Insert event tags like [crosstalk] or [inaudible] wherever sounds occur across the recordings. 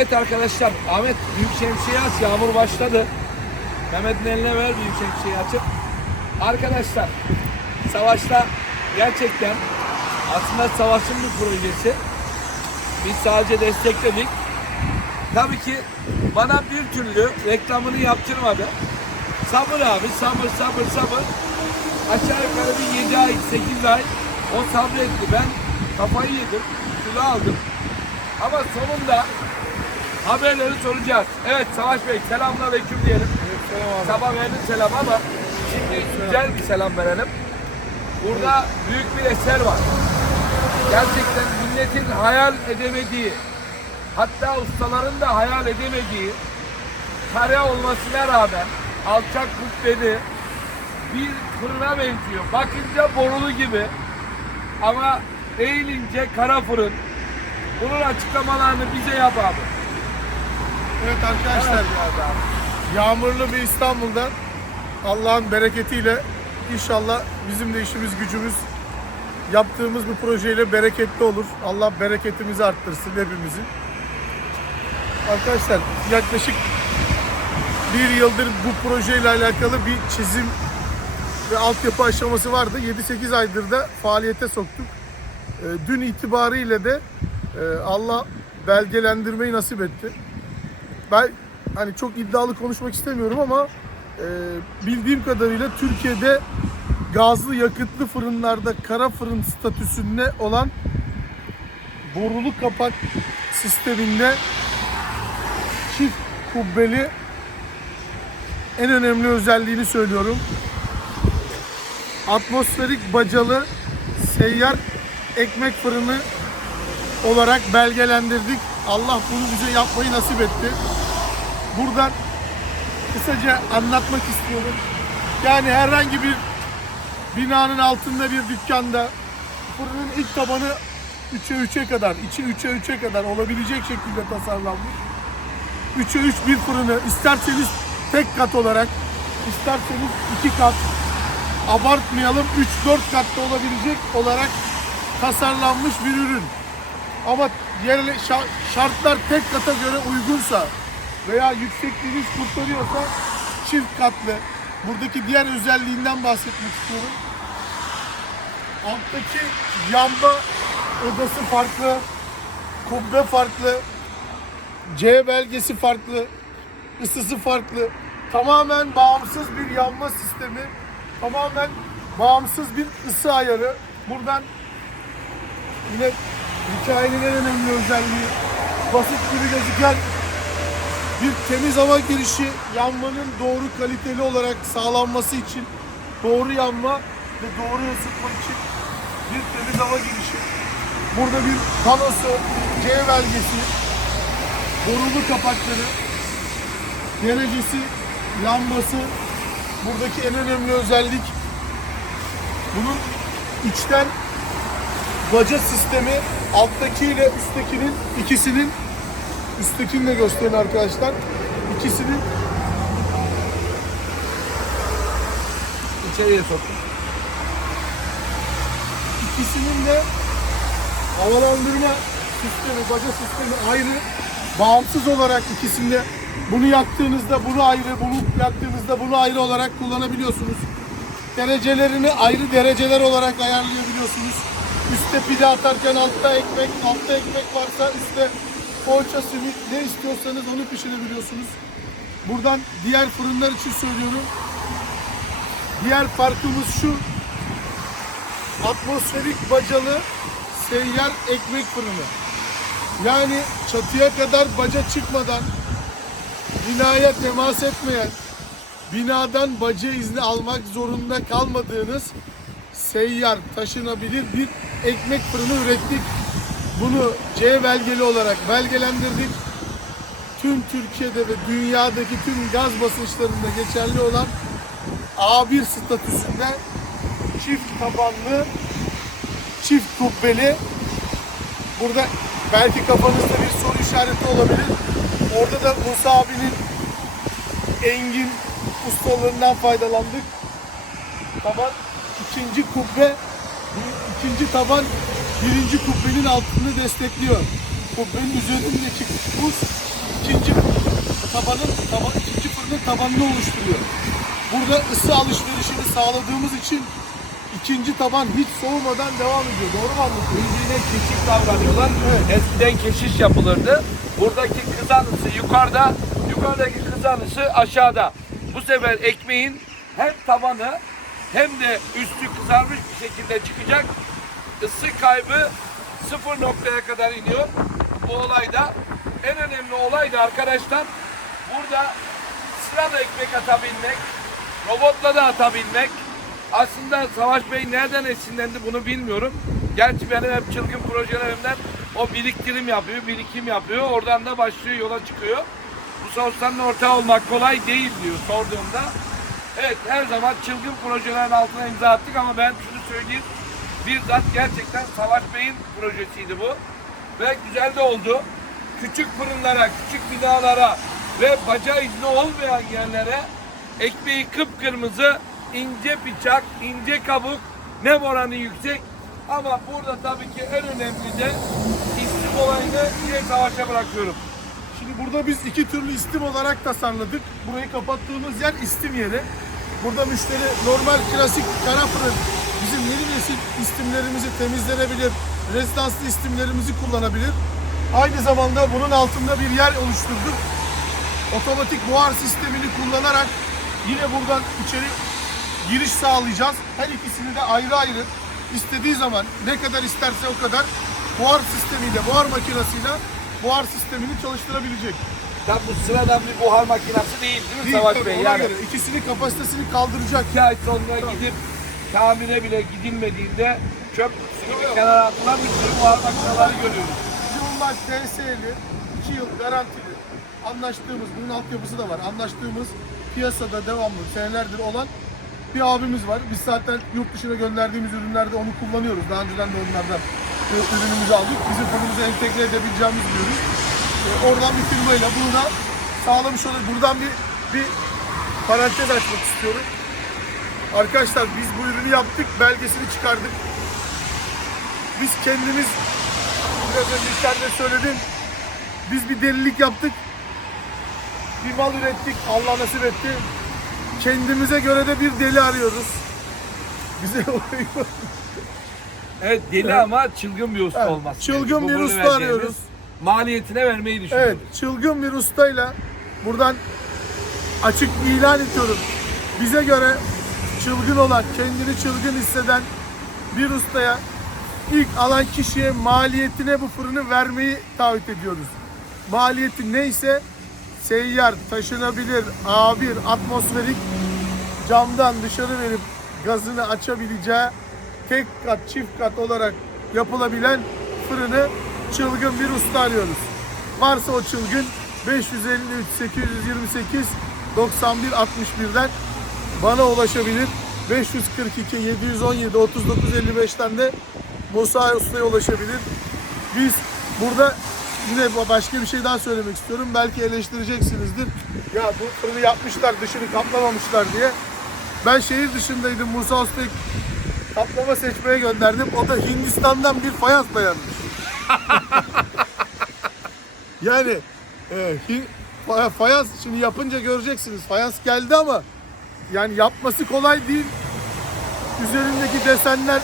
Evet arkadaşlar Ahmet büyük şemsiye aç yağmur başladı. Mehmet'in eline ver büyük şemsiyeyi açıp. Arkadaşlar savaşta gerçekten aslında savaşın bir projesi. Biz sadece destekledik. Tabii ki bana bir türlü reklamını yaptırmadı. Sabır abi sabır sabır sabır. Aşağı yukarı bir 7 ay 8 ay o sabretti. Ben kafayı yedim. Kilo aldım. Ama sonunda haberleri soracağız. Evet Savaş Bey selamünaleyküm diyelim. Sabah verdin selam ama şimdi güzel bir selam verelim. Burada büyük bir eser var. Gerçekten milletin hayal edemediği, hatta ustaların da hayal edemediği kare olmasına rağmen alçak kubbeli bir fırına benziyor. Bakınca borulu gibi ama eğilince kara fırın. Bunun açıklamalarını bize yap abi. Evet arkadaşlar, yağmurlu bir İstanbul'da Allah'ın bereketiyle inşallah bizim de işimiz gücümüz yaptığımız bu projeyle bereketli olur. Allah bereketimizi arttırsın hepimizin. Arkadaşlar yaklaşık bir yıldır bu projeyle alakalı bir çizim ve altyapı aşaması vardı. 7-8 aydır da faaliyete soktuk. Ee, Dün itibariyle de e, Allah belgelendirmeyi nasip etti. Ben hani çok iddialı konuşmak istemiyorum ama e, bildiğim kadarıyla Türkiye'de gazlı yakıtlı fırınlarda kara fırın statüsünde olan borulu kapak sisteminde çift kubbeli en önemli özelliğini söylüyorum. Atmosferik bacalı seyyar ekmek fırını olarak belgelendirdik. Allah bunu bize yapmayı nasip etti. Buradan kısaca anlatmak istiyorum. Yani herhangi bir binanın altında bir dükkanda fırının ilk tabanı 3'e 3'e kadar, içi 3'e 3'e kadar olabilecek şekilde tasarlanmış. 3'e 3 bir fırını isterseniz tek kat olarak, isterseniz iki kat, abartmayalım 3-4 katta olabilecek olarak tasarlanmış bir ürün. Ama yerle, şa- şartlar tek kata göre uygunsa veya yüksekliğiniz kurtarıyorsa çift katlı. Buradaki diğer özelliğinden bahsetmek istiyorum. Alttaki yamba odası farklı, kubbe farklı, C belgesi farklı, ısısı farklı. Tamamen bağımsız bir yanma sistemi, tamamen bağımsız bir ısı ayarı. Buradan yine hikayenin en önemli özelliği basit gibi gözüken bir temiz hava girişi yanmanın doğru kaliteli olarak sağlanması için doğru yanma ve doğru ısıtma için bir temiz hava girişi. Burada bir panosu, C belgesi, borulu kapakları, derecesi, lambası buradaki en önemli özellik. Bunun içten baca sistemi alttaki ile üsttekinin ikisinin üsttekini de gösterin arkadaşlar. İkisinin İçeriye soktum. ikisinin de havalandırma sistemi, baca sistemi ayrı. Bağımsız olarak ikisinde bunu yaktığınızda bunu ayrı, bunu yaktığınızda bunu ayrı olarak kullanabiliyorsunuz. Derecelerini ayrı dereceler olarak ayarlayabiliyorsunuz. Üste pide atarken altta ekmek, altta ekmek varsa üstte poğaça, simit ne istiyorsanız onu pişirebiliyorsunuz. Buradan diğer fırınlar için söylüyorum. Diğer farkımız şu. Atmosferik bacalı seyyar ekmek fırını. Yani çatıya kadar baca çıkmadan binaya temas etmeyen, binadan baca izni almak zorunda kalmadığınız seyyar taşınabilir bir ekmek fırını ürettik. Bunu C belgeli olarak belgelendirdik. Tüm Türkiye'de ve dünyadaki tüm gaz basınçlarında geçerli olan A1 statüsünde çift tabanlı, çift kubbeli. Burada belki kafanızda bir soru işareti olabilir. Orada da Musa abinin engin ustalarından faydalandık. Taban ikinci kubbe, ikinci taban birinci kubbenin altını destekliyor. kubbenin üzerindeki buz ikinci tabanın taban, ikinci fırının tabanını oluşturuyor. Burada ısı alışverişini sağladığımız için ikinci taban hiç soğumadan devam ediyor. Doğru mu anlatıyorum? Yine keşiş davranıyorlar. Evet. Eskiden keşiş yapılırdı. Buradaki kızan ısı yukarıda, yukarıdaki kızan ısı aşağıda. Bu sefer ekmeğin hem tabanı hem de üstü kızarmış bir şekilde çıkacak. Isı kaybı sıfır noktaya kadar iniyor. Bu olayda en önemli olay da arkadaşlar burada sırada ekmek atabilmek, robotla da atabilmek. Aslında Savaş Bey nereden esinlendi bunu bilmiyorum. Gerçi benim hep çılgın projelerimden o biriktirim yapıyor, birikim yapıyor. Oradan da başlıyor, yola çıkıyor. Bu sosların ortağı olmak kolay değil diyor sorduğumda. Evet her zaman çılgın projelerin altına imza attık ama ben şunu söyleyeyim. Bizzat gerçekten Savaş Bey'in projesiydi bu. Ve güzel de oldu. Küçük fırınlara, küçük binalara ve baca izni olmayan yerlere ekmeği kıpkırmızı, ince bıçak, ince kabuk, nem oranı yüksek. Ama burada tabii ki en önemli de istim olayını direkt savaşa bırakıyorum. Şimdi burada biz iki türlü istim olarak tasarladık. Burayı kapattığımız yer istim yeri. Burada müşteri normal klasik kara fırın bizim yeni nesil istimlerimizi temizlenebilir, rezidanslı istimlerimizi kullanabilir. Aynı zamanda bunun altında bir yer oluşturduk. Otomatik buhar sistemini kullanarak yine buradan içeri giriş sağlayacağız. Her ikisini de ayrı ayrı istediği zaman ne kadar isterse o kadar buhar sistemiyle, buhar makinesiyle buhar sistemini çalıştırabilecek. Tabi bu sıradan bir buhar makinesi değil değil mi Değil, Savaş tabii, Bey? Yani göre ikisinin kapasitesini kaldıracak. iki ay sonra gidip tamire bile gidilmediğinde çöp kutusu gibi kenara atılan bir sürü makineleri görüyoruz. Bunlar TS'li, 2 yıl garantili anlaştığımız, bunun altyapısı da var. Anlaştığımız piyasada devamlı senelerdir olan bir abimiz var. Biz zaten yurt dışına gönderdiğimiz ürünlerde onu kullanıyoruz. Daha önceden de onlardan e, ürünümüzü aldık. Bizim fırınımıza entegre edebileceğimiz bir ürün. E, oradan bir firmayla bunu da sağlamış oluyoruz. Buradan bir, bir parantez açmak istiyorum. Arkadaşlar biz bu ürünü yaptık, belgesini çıkardık. Biz kendimiz biraz önce sen de söyledin. Biz bir delilik yaptık. Bir mal ürettik. Allah nasip etti. Kendimize göre de bir deli arıyoruz. Bize [laughs] Evet deli ama çılgın bir usta Evet, olması. çılgın. Bu bir usta arıyoruz. Maliyetine vermeyi Evet, düşünüyoruz. çılgın bir ustayla buradan açık ilan ediyorum. Bize göre çılgın olan, kendini çılgın hisseden bir ustaya ilk alan kişiye maliyetine bu fırını vermeyi taahhüt ediyoruz. Maliyeti neyse seyyar, taşınabilir, A1, atmosferik camdan dışarı verip gazını açabileceği tek kat, çift kat olarak yapılabilen fırını çılgın bir usta arıyoruz. Varsa o çılgın 553 828 91 61'den bana ulaşabilir. 542 717 39 55'ten de Musa Usta'ya ulaşabilir. Biz burada yine başka bir şey daha söylemek istiyorum. Belki eleştireceksinizdir. Ya bu fırını yapmışlar, dışını kaplamamışlar diye. Ben şehir dışındaydım. Musa Usta'yı kaplama seçmeye gönderdim. O da Hindistan'dan bir fayans dayanmış. [laughs] yani e, hi- fa- fayans şimdi yapınca göreceksiniz. Fayans geldi ama yani yapması kolay değil. Üzerindeki desenler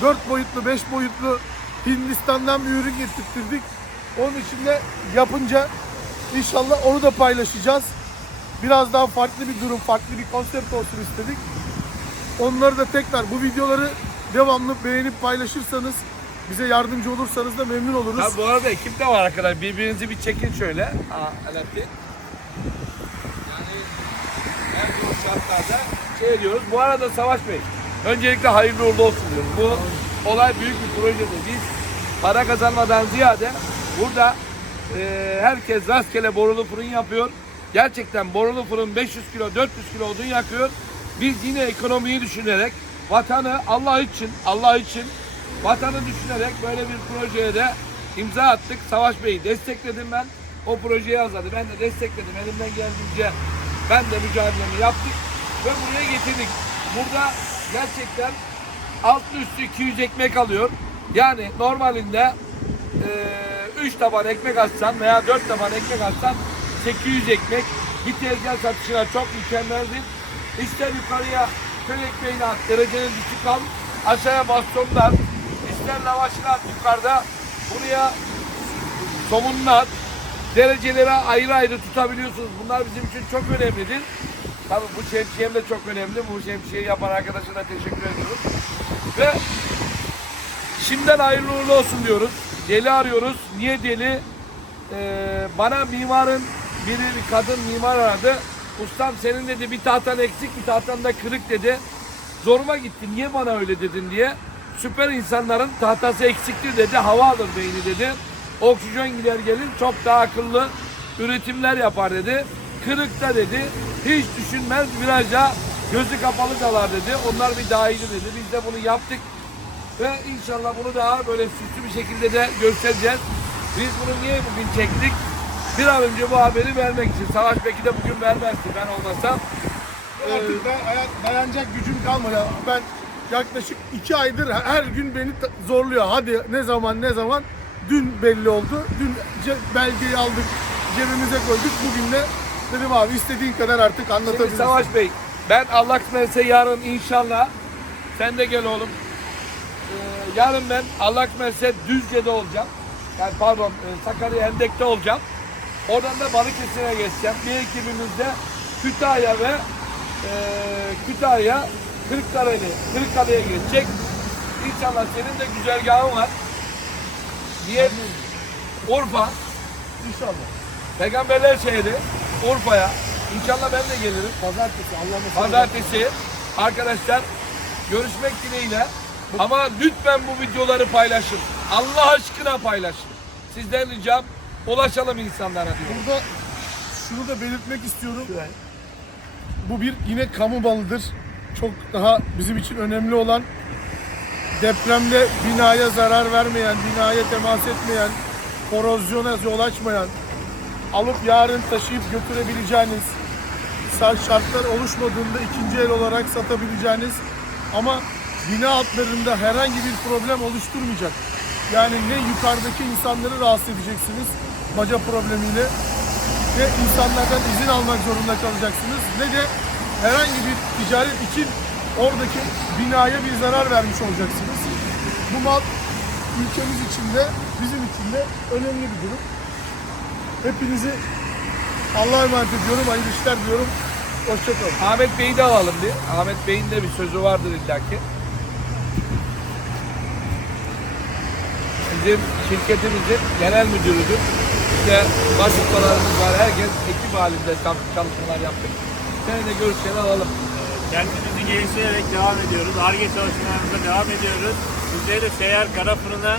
4 boyutlu, 5 boyutlu Hindistan'dan bir ürün getirttirdik. Onun için de yapınca inşallah onu da paylaşacağız. Biraz daha farklı bir durum, farklı bir konsept olsun istedik. Onları da tekrar bu videoları devamlı beğenip paylaşırsanız, bize yardımcı olursanız da memnun oluruz. Ha, bu arada ekip de var arkadaşlar. Birbirinizi bir çekin şöyle. Ha, Alaaddin. Yani her türlü şartlarda şey diyoruz. Bu arada Savaş Bey, öncelikle hayırlı uğurlu olsun diyoruz. Bu olay büyük bir projede. Biz para kazanmadan ziyade burada e, herkes rastgele borulu fırın yapıyor. Gerçekten borulu fırın 500 kilo, 400 kilo odun yakıyor. Biz yine ekonomiyi düşünerek, vatanı Allah için, Allah için vatanı düşünerek böyle bir projeye de imza attık. Savaş Bey'i destekledim ben. O projeyi hazırladı. Ben de destekledim. Elimden geldiğince ben de mücadelemi yaptık ve buraya getirdik. Burada gerçekten altlı üstü 200 ekmek alıyor. Yani normalinde 3 taban ekmek atsan veya 4 taban ekmek atsan 800 ekmek bir tezgah satışına çok mükemmeldir. İster yukarıya köy ekmeğini at, dereceni düşük al, aşağıya bastonlar, ister lavaşını at yukarıda, buraya somununu at, dereceleri ayrı ayrı tutabiliyorsunuz. Bunlar bizim için çok önemlidir. Tabii bu şemsiyem de çok önemli. Bu şemsiyeyi yapan arkadaşına teşekkür ediyoruz. Ve şimdiden hayırlı uğurlu olsun diyoruz. Deli arıyoruz. Niye deli? Ee, bana mimarın biri bir kadın mimar aradı. Ustam senin dedi bir tahtan eksik bir tahtan da kırık dedi. Zoruma gitti. Niye bana öyle dedin diye. Süper insanların tahtası eksiktir dedi. Hava alır beyni dedi. Oksijen gider gelir çok daha akıllı üretimler yapar dedi. Kırıkta dedi. Hiç düşünmez viraja gözü kapalı kalar dedi. Onlar bir dahiydi dedi. Biz de bunu yaptık. Ve inşallah bunu daha böyle süslü bir şekilde de göstereceğiz. Biz bunu niye bugün çektik? Bir an önce bu haberi vermek için. Savaş belki de bugün vermezdi ben olmasam. Artık ben hayat, dayanacak gücüm kalmadı. Ben yaklaşık iki aydır her gün beni zorluyor. Hadi ne zaman ne zaman. Dün belli oldu. Dün belgeyi aldık, cebimize koyduk. Bugün de dedim abi istediğin kadar artık Şimdi anlatabilirsin. Savaş Bey, ben Allah kısmetse yarın inşallah sen de gel oğlum. Ee, yarın ben Allah kısmetse Düzce'de olacağım. Yani pardon e, Sakarya Hendek'te olacağım. Oradan da Balıkesir'e geçeceğim. Bir ekibimiz de Kütahya ve e, Kütahya Kırıkkale'ye Kırıkkale'ye geçecek. İnşallah senin de güzergahın var. Niye? Urfa. İnşallah. Peygamberler şehri Urfa'ya. İnşallah ben de gelirim. Pazartesi Allah'ın Pazartesi arkadaşlar görüşmek dileğiyle. Ama lütfen bu videoları paylaşın. Allah aşkına paylaşın. Sizden ricam ulaşalım insanlara diyor. Burada şunu da belirtmek istiyorum. Bu bir yine kamu malıdır. Çok daha bizim için önemli olan depremde binaya zarar vermeyen, binaya temas etmeyen, korozyona yol açmayan, alıp yarın taşıyıp götürebileceğiniz, şartlar oluşmadığında ikinci el olarak satabileceğiniz ama bina altlarında herhangi bir problem oluşturmayacak. Yani ne yukarıdaki insanları rahatsız edeceksiniz baca problemiyle ve insanlardan izin almak zorunda kalacaksınız ne de herhangi bir ticaret için oradaki binaya bir zarar vermiş olacaksınız. Bu mal ülkemiz için de bizim için de önemli bir durum. Hepinizi Allah'a emanet ediyorum. Hayırlı işler diyorum. Hoşçakalın. Ahmet Bey'i de alalım bir. Ahmet Bey'in de bir sözü vardır illaki. Bizim şirketimizin genel müdürüdür. İşte başlıklarımız var. Herkes ekip halinde çal- çalışmalar yaptık. Seni de görüşleri alalım. Kendimizi geliştirerek devam ediyoruz. ARGE çalışmalarımıza devam ediyoruz. Sizleri de Seyyar Kara Fırın'a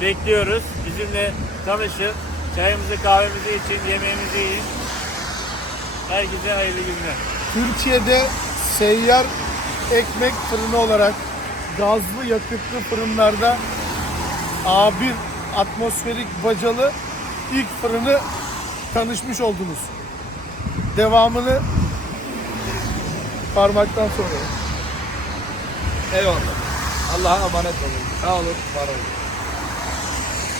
bekliyoruz. Bizimle tanışın. Çayımızı, kahvemizi için, yemeğimizi yiyin. Herkese hayırlı günler. Türkiye'de seyyar ekmek fırını olarak gazlı yakıtlı fırınlarda A1 atmosferik bacalı ilk fırını tanışmış oldunuz. Devamını parmaktan sonra. Eyvallah. Allah'a emanet olun. Sağ olun, var olun.